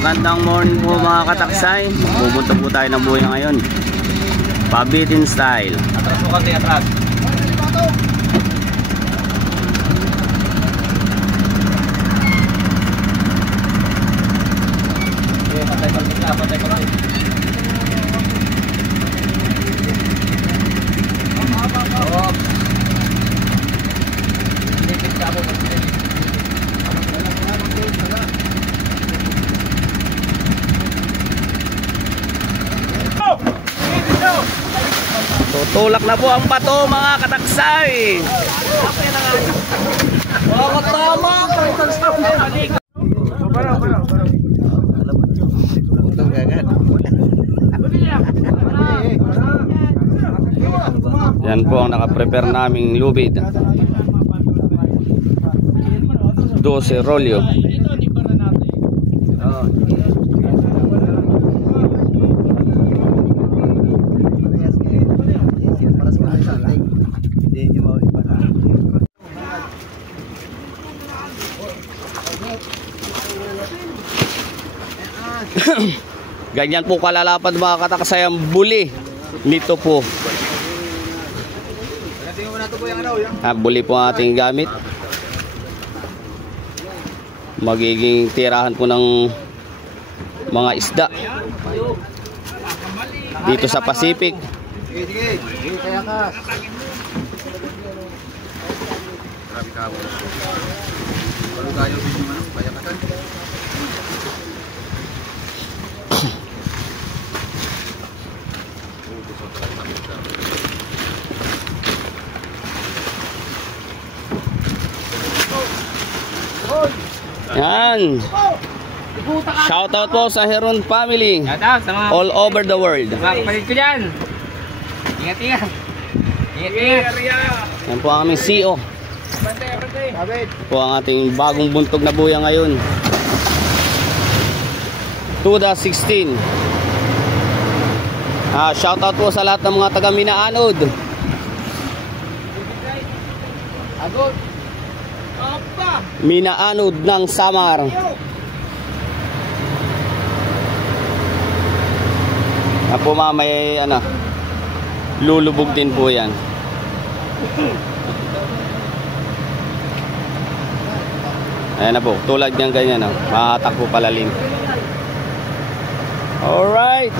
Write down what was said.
Magandang morning po mga kataksay. Pupunta po tayo ng buhay ngayon. Pabitin style. Atras mo kasi, atras. Okay, patay-patay ka, patay-patay. Oh. Lipit ka mo, tutulak na po ang bato mga kataksay. mga tama. Yan po ang nakaprepare naming lubid. 12 rolyo. Ganyan po kalalapad mga kataksay ang buli nito po. Buli po ang ating gamit. Magiging tirahan po ng mga isda dito sa Pacific. Sige, kaya ka. Grabe ka. Baru kayo din man, kaya ka. Yan. Shout out po sa Heron family all over the world. Mga kapatid ko dyan. Ingat-ingat. Ingat-ingat. Yan po ang aming CEO. Po ang ating bagong buntog na buya ngayon. 2016. Shout out po sa lahat ng mga taga Minaanod. Agod. Minaanod ng Samar. Po mamay lulubog din po yan. Ayan na po, tulad niyang ganyan, makatakbo palalim. Alright.